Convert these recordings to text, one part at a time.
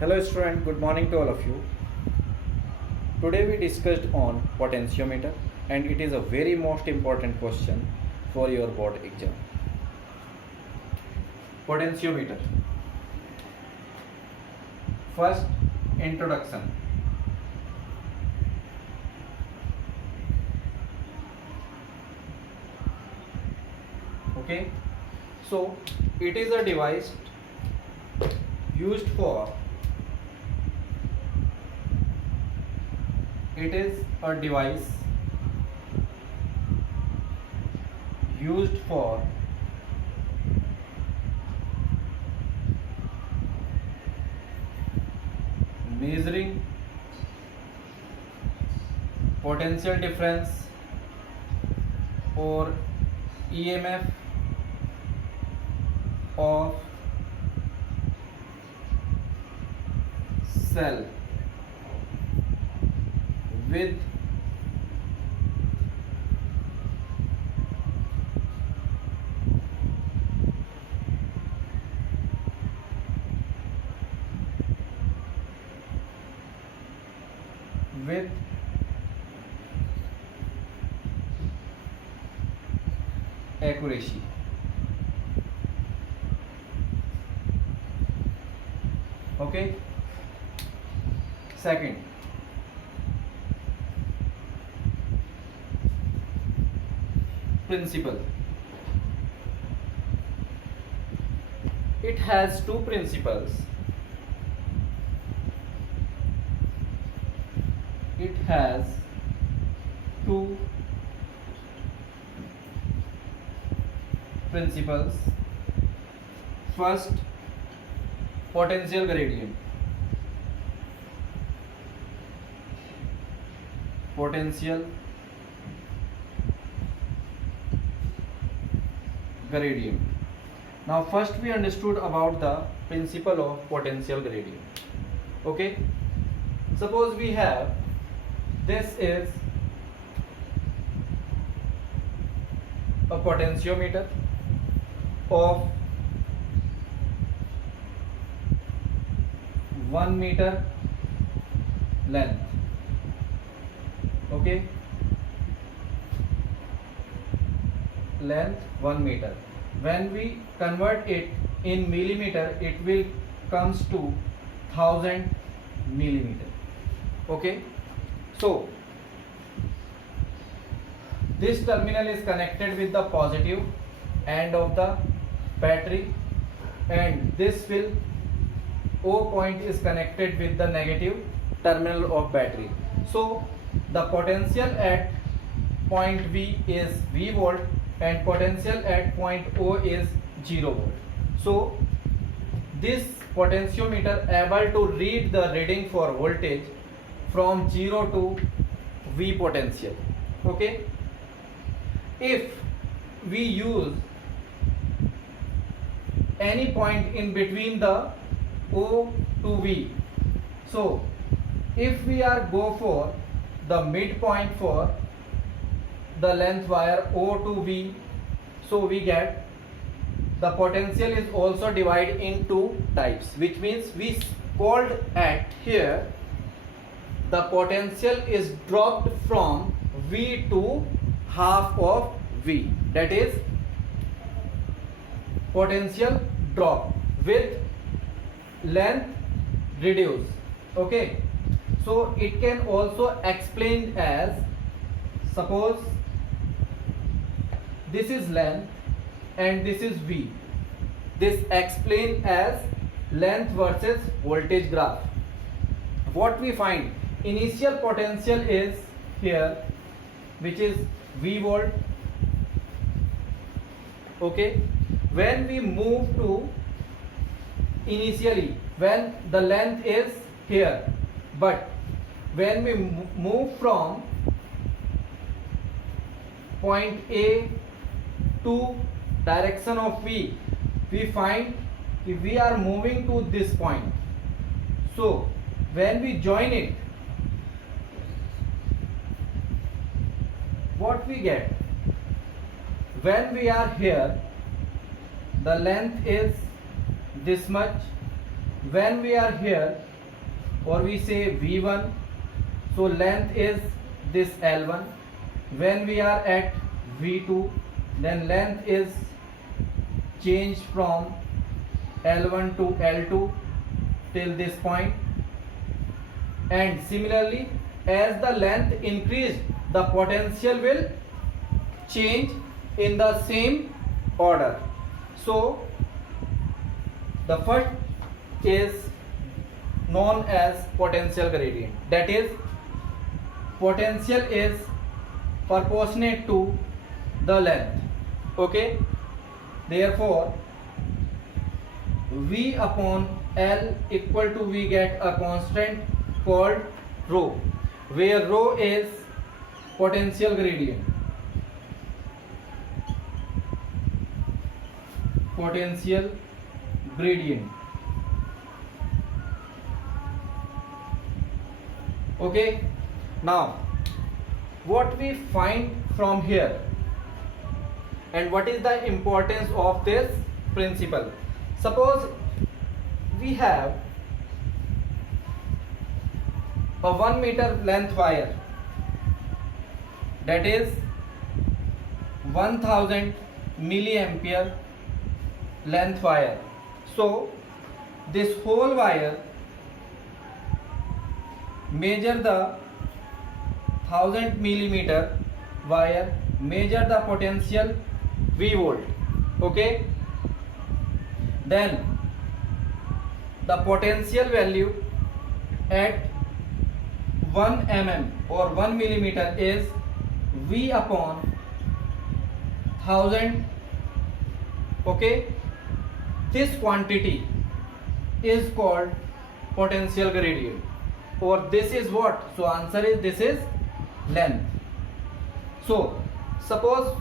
Hello student, good morning to all of you. Today we discussed on potentiometer and it is a very most important question for your board exam. Potentiometer. First, introduction. Okay, so it is a device used for it is a device used for measuring potential difference or EMF of cell with with accuracy. Okay. Second, principle. It has two principles. It has two principles. First, potential gradient. Potential gradient. Now first we understood about the principle of potential gradient. Okay, suppose we have this is a potentiometer of 1 meter length. Okay, length 1 meter. When we convert it in millimeter, it will comes to 1000 millimeter. Okay, so this terminal is connected with the positive end of the battery, and this will O point is connected with the negative terminal of battery. So the potential at point V is V volt and potential at point O is 0 volt. So this potentiometer able to read the reading for voltage from 0 to V potential. Okay, if we use any point in between the O to V, so if we are go for the midpoint for the length wire O to V, so we get the potential is also divided in two types, which means we called at here the potential is dropped from V to half of V, that is potential drop with length reduced. Okay, so it can also explain as, suppose this is length and this is V. This explain as length versus voltage graph. What we find, initial potential is here, which is V volt. Okay, when we move to initially when the length is here, but when we move from point A to direction of V, we find if we are moving to this point. So when we join it, what we get, when we are here, the length is this much, when we are here or we say V1, so length is this L1. When we are at V2, then length is changed from L1 to L2 till this point. And similarly, as the length increased, the potential will change in the same order. So the first is known as potential gradient. That is, potential is proportionate to the length. Okay, therefore V upon L equal to, we get a constant called rho, where rho is potential gradient. Potential gradient. Okay, now what we find from here and what is the importance of this principle? Suppose we have a 1 meter length wire, that is 1000 milliampere length wire. So this whole wire, measure the 1000 millimeter wire, measure the potential V volt. Okay, then the potential value at 1 mm or 1 millimeter is V upon 1000. Okay, this quantity is called potential gradient, or this is what? So answer is, this is length. So suppose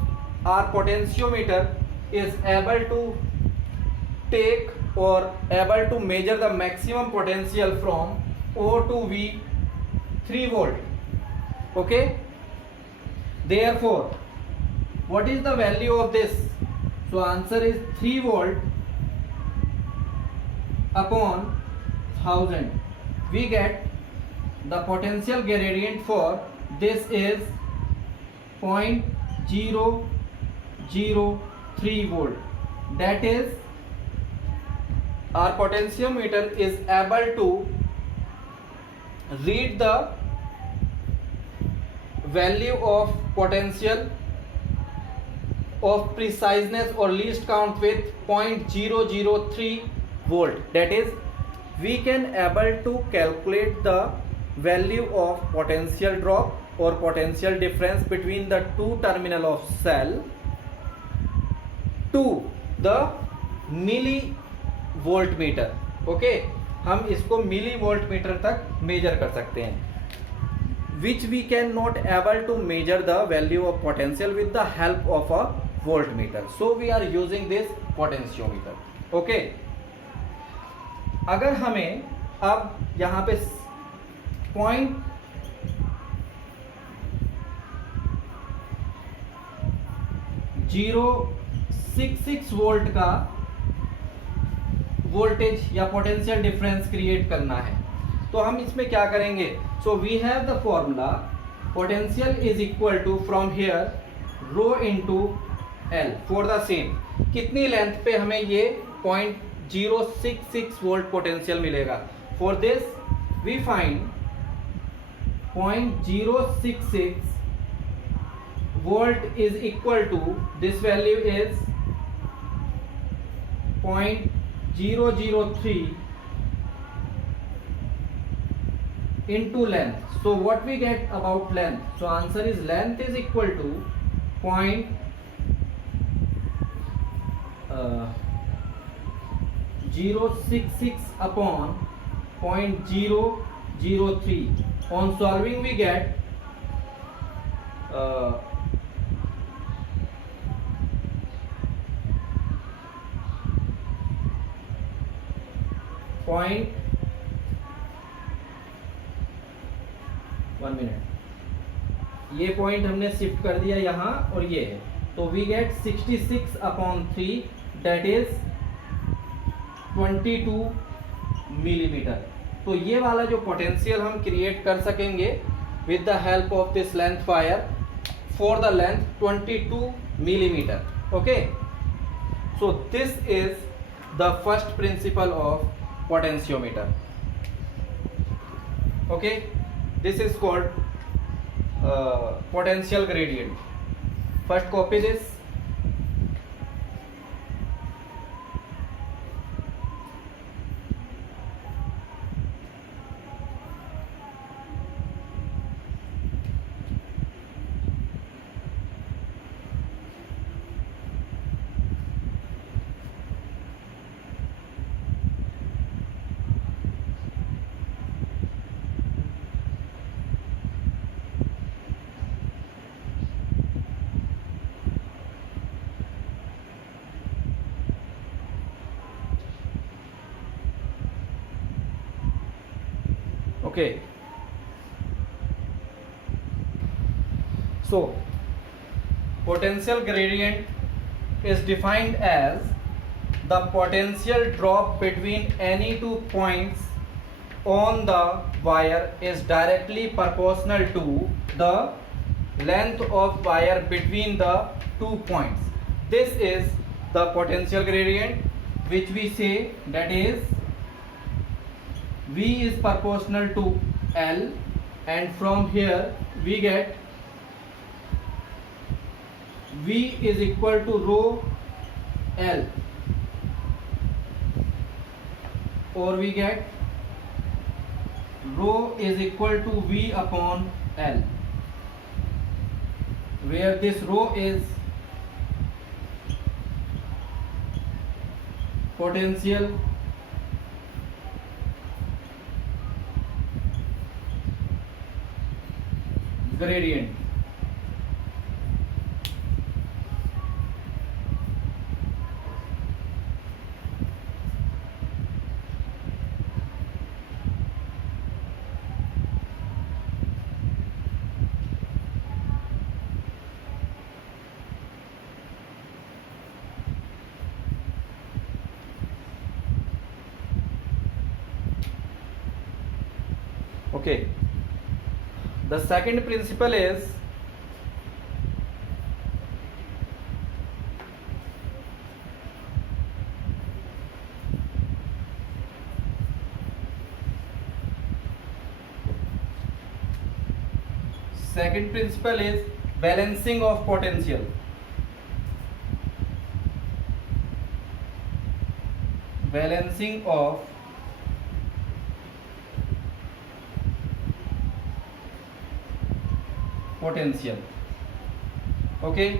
our potentiometer is able to take or able to measure the maximum potential from O to V 3 volt. Okay, therefore what is the value of this? So answer is 3 volt upon 1000. We get the potential gradient for this is 0.003 volt. That is, our potentiometer is able to read the value of potential of preciseness or least count with 0.003 volt. That is, we can able to calculate the value of potential drop or potential difference between the two terminal of cell to the milli voltmeter. Okay, हम इसको मिली voltmeter तक major कर सकते हैं, which we can not able to measure the value of potential with the help of a voltmeter. So we are using this potentiometer. Okay, अगर हमें अब यहाँ पे 0.066 वोल्ट का वोल्टेज या पोटेंशियल डिफरेंस क्रिएट करना है, तो हम इसमें क्या करेंगे? So we have the formula potential is equal to from here rho into L for the same. कितनी लेंथ पे हमें ये 0.066 वोल्ट पोटेंशियल मिलेगा? For this we find 0.066 volt is equal to, this value is 0.003 into length. So what we get about length? So answer is length is equal to 0.066 upon 0.003. On solving we get 1 minute, ये point हमने shift कर दिया यहाँ और ये है, तो we get 66 upon 3, that is 22 millimetre. तो ये वाला जो पोटेंशियल हम क्रिएट कर सकेंगे with the help of this length wire for the length 22 millimeter. Okay, so this is the first principle of potentiometer. Okay, this is called potential gradient. First copy this. Okay, so potential gradient is defined as the potential drop between any two points on the wire is directly proportional to the length of wire between the 2 points. This is the potential gradient, which we say that is V is proportional to L, and from here we get V is equal to rho L, or we get rho is equal to V upon L, where this rho is potential gradient. Okay, the second principle is balancing of potential. Balancing of potential. Okay,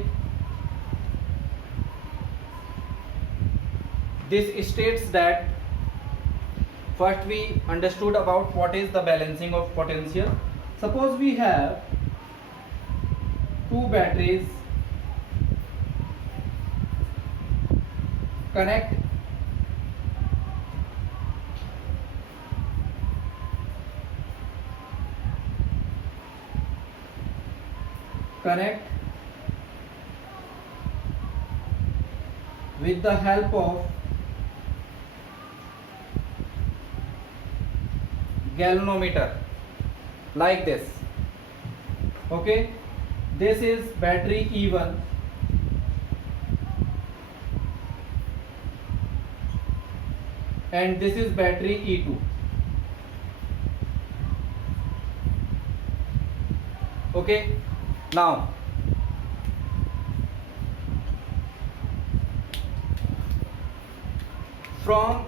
this states that first we understood about what is the balancing of potential. Suppose we have two batteries connect with the help of galvanometer like this. Okay, this is battery E1 and this is battery E2. Okay, now from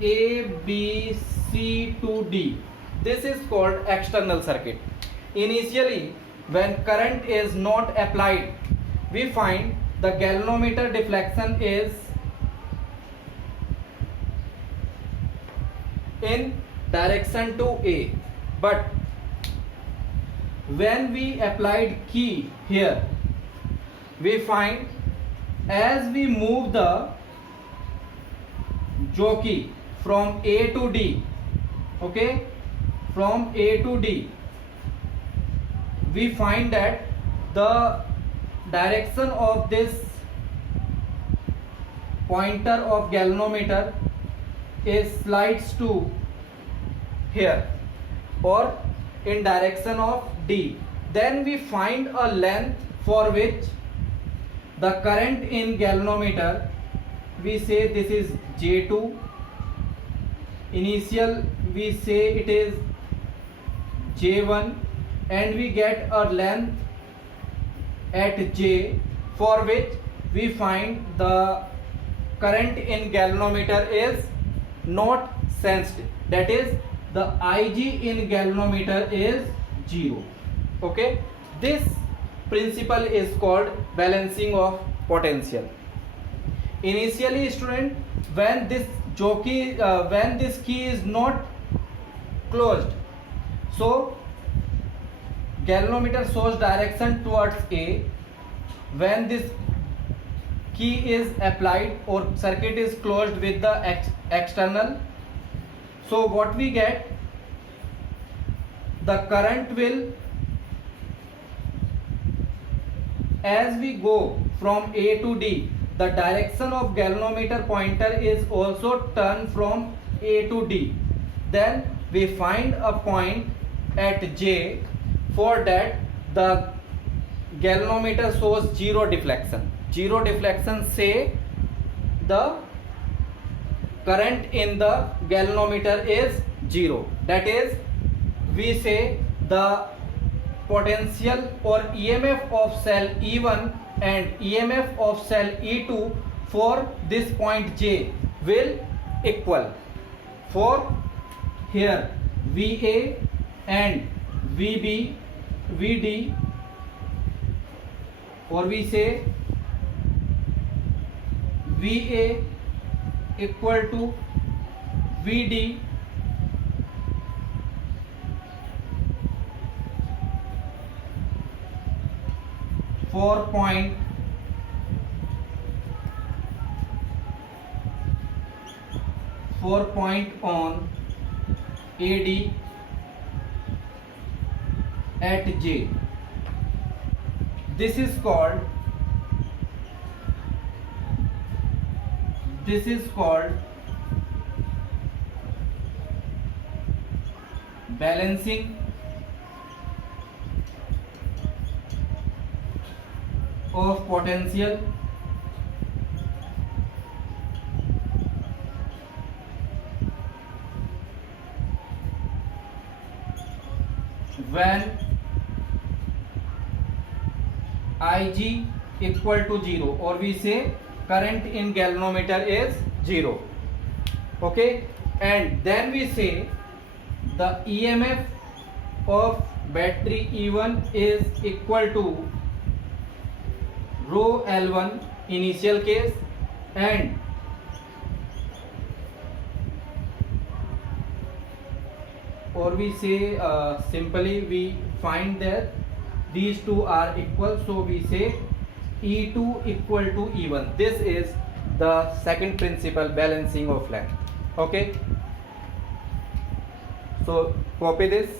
A, B, C to D, this is called external circuit. Initially, when current is not applied, we find the galvanometer deflection is in direction to A, but when we applied key here, we find as we move the jockey from A to D, okay, from A to D, we find that the direction of this pointer of galvanometer is slides to here or in direction of D, then we find a length for which the current in galvanometer, we say this is J2, initial we say it is J1, and we get a length at J for which we find the current in galvanometer is not sensed, that is the Ig in galvanometer is 0. Okay, this principle is called balancing of potential. Initially student, when this jockey when this key is not closed, so galvanometer shows direction towards A. When this key is applied or circuit is closed with the external, so what we get, the current will, as we go from A to D, the direction of galvanometer pointer is also turned from A to D. Then we find a point at J, for that the galvanometer shows zero deflection. Zero deflection say the current in the galvanometer is 0. That is, we say the potential or EMF of cell E1 and EMF of cell E2 for this point J will equal. For here VA and VB, VD, or we say VA equal to VD for point on AD at J. This is called balancing of potential when Ig equal to 0, or we say current in galvanometer is 0. Okay, and then we say the EMF of battery E1 is equal to rho L1 initial case, and or we say simply we find that these two are equal, so we say E2 equal to E1. This is the second principle, balancing of length. Okay, so copy this.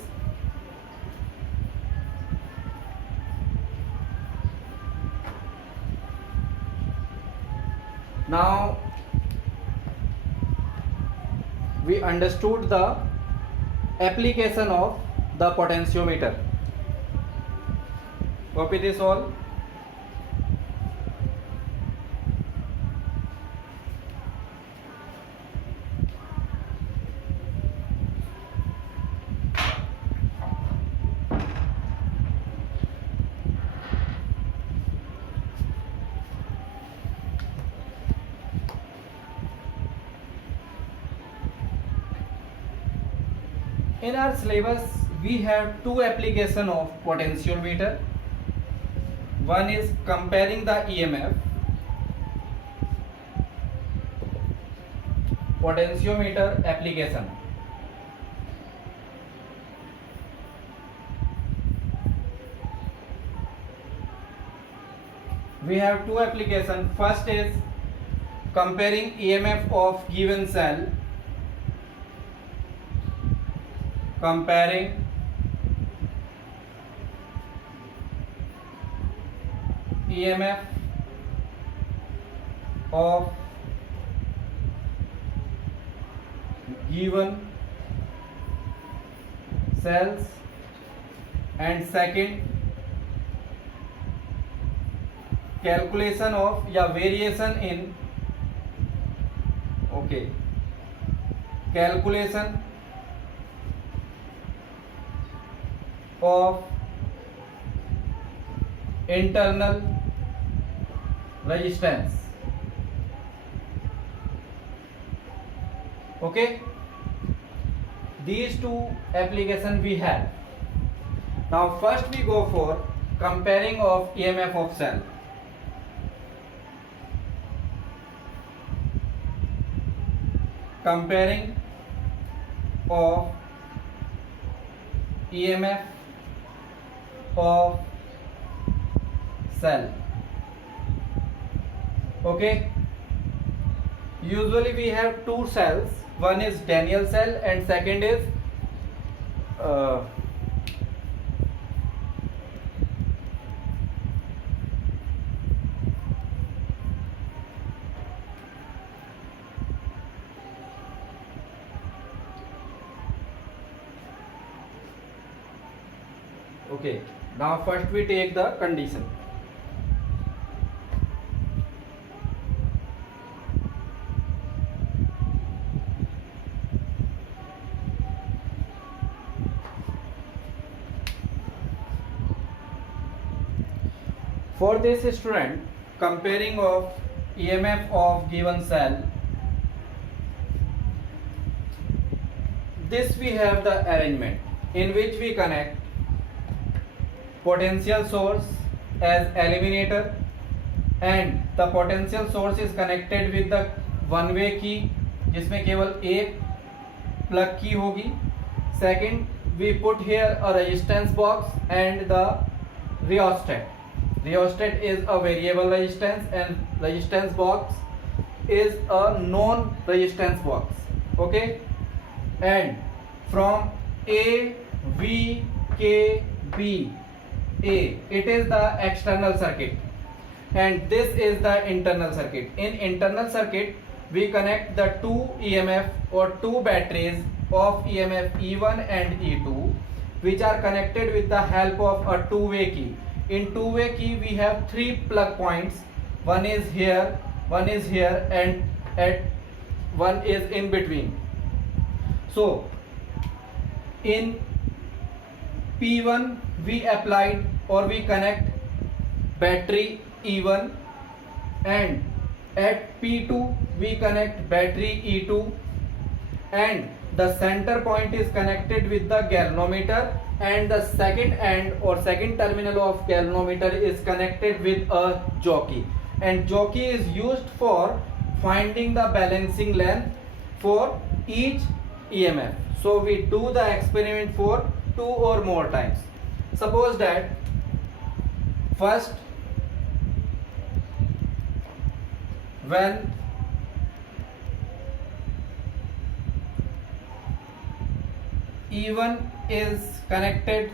Now we understood the application of the potentiometer. Copy this all. In our syllabus, we have two applications of potentiometer. One is comparing the EMF. Potentiometer application. We have two applications. First is comparing EMF of given cell. Comparing EMF of given cells, and second calculation of या variation in calculation of internal resistance. Okay, these two applications we have. Now first we go for comparing of EMF of cell. Comparing of EMF of cell. Okay, usually we have two cells, one is Daniell cell and second is okay. Now first we take the condition. For this student, comparing of EMF of given cell, this we have the arrangement in which we connect potential source as eliminator, and the potential source is connected with the one way key जिसमें केवल एक plug की होगी. Second, we put here a resistance box and the rheostat. Rheostat is a variable resistance and resistance box is a known resistance box. Okay, and from A, V, K, B, A, it is the external circuit and this is the internal circuit. In internal circuit we connect the two EMF or two batteries of EMF E1 and E2 which are connected with the help of a two-way key. In two-way key we have three plug points, one is here and at one is in between. So in P1 we applied or we connect battery E1 and at P2 we connect battery E2 and the center point is connected with the galvanometer and the second end or second terminal of galvanometer is connected with a jockey, and jockey is used for finding the balancing length for each EMF. So we do the experiment for 2 or more times. Suppose that first when E1 is connected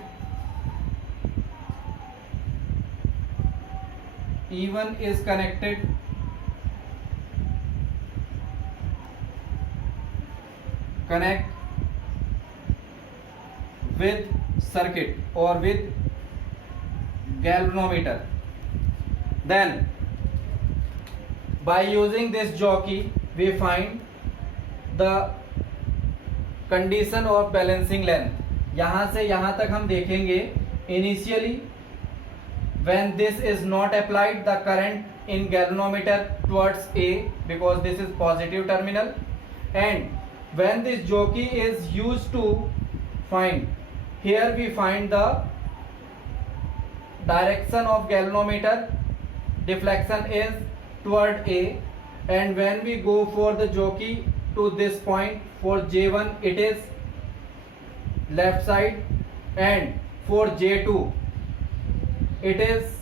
connect with circuit or with galvanometer, then by using this jockey we find the condition of balancing length. यहाँ से यहाँ तक हम देखेंगे initially when this is not applied the current in galvanometer towards A because this is positive terminal, and when this jockey is used to find, here we find the direction of galvanometer, deflection is toward A, and when we go for the jockey to this point for J1 it is left side and for J2 it is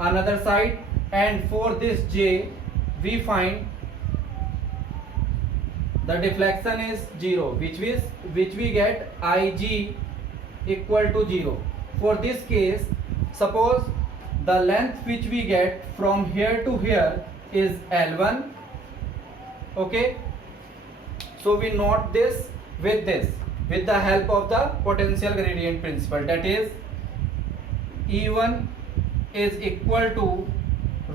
another side, and for this J we find the deflection is 0 which we get Ig equal to 0. For this case, suppose the length which we get from here to here is L1. Okay, So we note this with the help of the potential gradient principle, that is E1 is equal to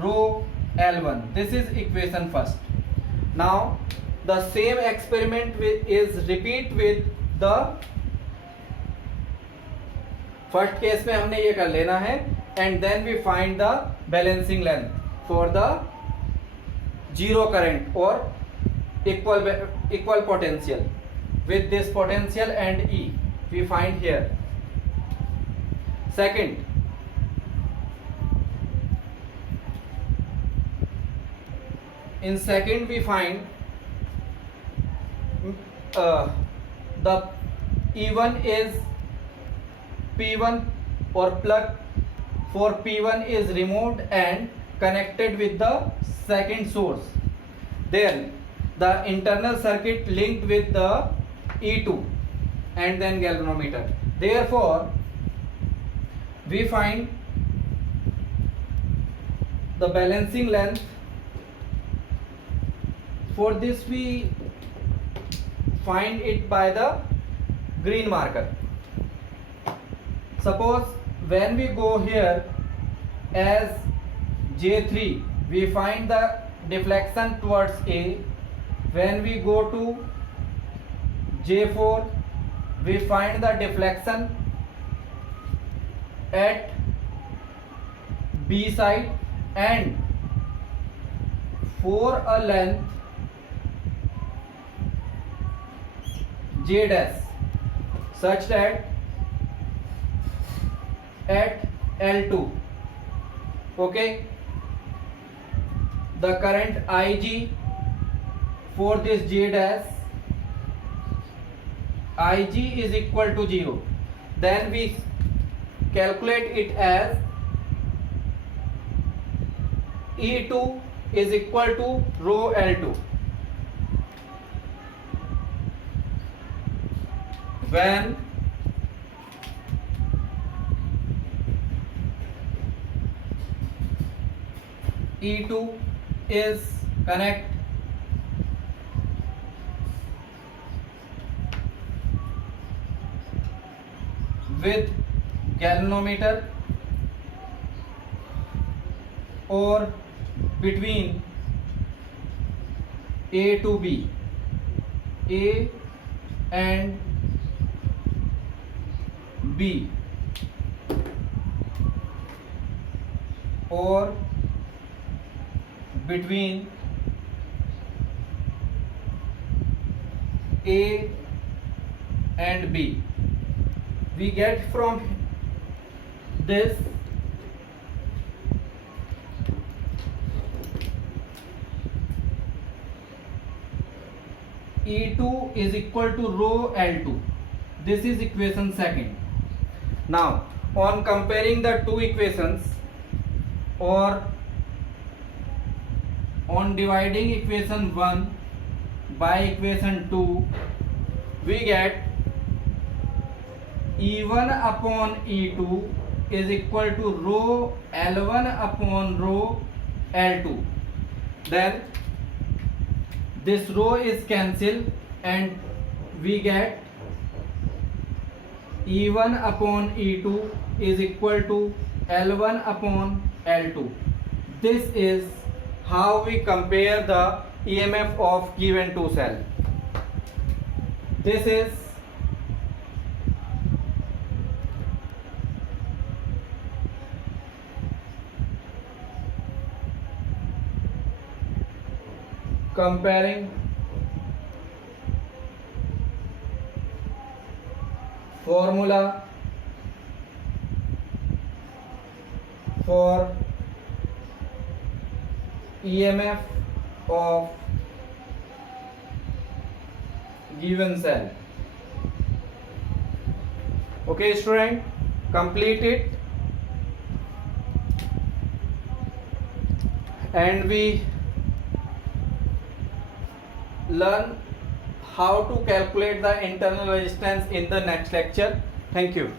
rho L1. This is equation first. Now the same experiment is repeat with the first case में हमने ये कर लेना है, and then we find the balancing length for the zero current और equal potential with this potential and E we find here. Second, in second we find the E1 is P1 or plug for P1 is removed and connected with the second source. Then the internal circuit linked with the E2 and then galvanometer. Therefore we find the balancing length. For this we find it by the green marker. Suppose when we go here as J3, we find the deflection towards A. When we go to J4, we find the deflection at B side, and for a length J dash such that at L2, okay, the current Ig for this J dash, Ig is equal to 0. Then we calculate it as E2 is equal to rho L2. When E2 is connect with galvanometer or between A to B, A and B, or between A and B, we get from this E2 is equal to rho L2. This is equation second. Now on comparing the two equations or on dividing equation 1 by equation 2, we get E1 upon E2 is equal to rho L1 upon rho L2. Then this rho is cancelled and we get E1 upon E2 is equal to L1 upon L2. This is how we compare the EMF of given two cell. This is comparing formula for EMF of given cell. Okay student, complete it and we learn how to calculate the internal resistance in the next lecture. Thank you.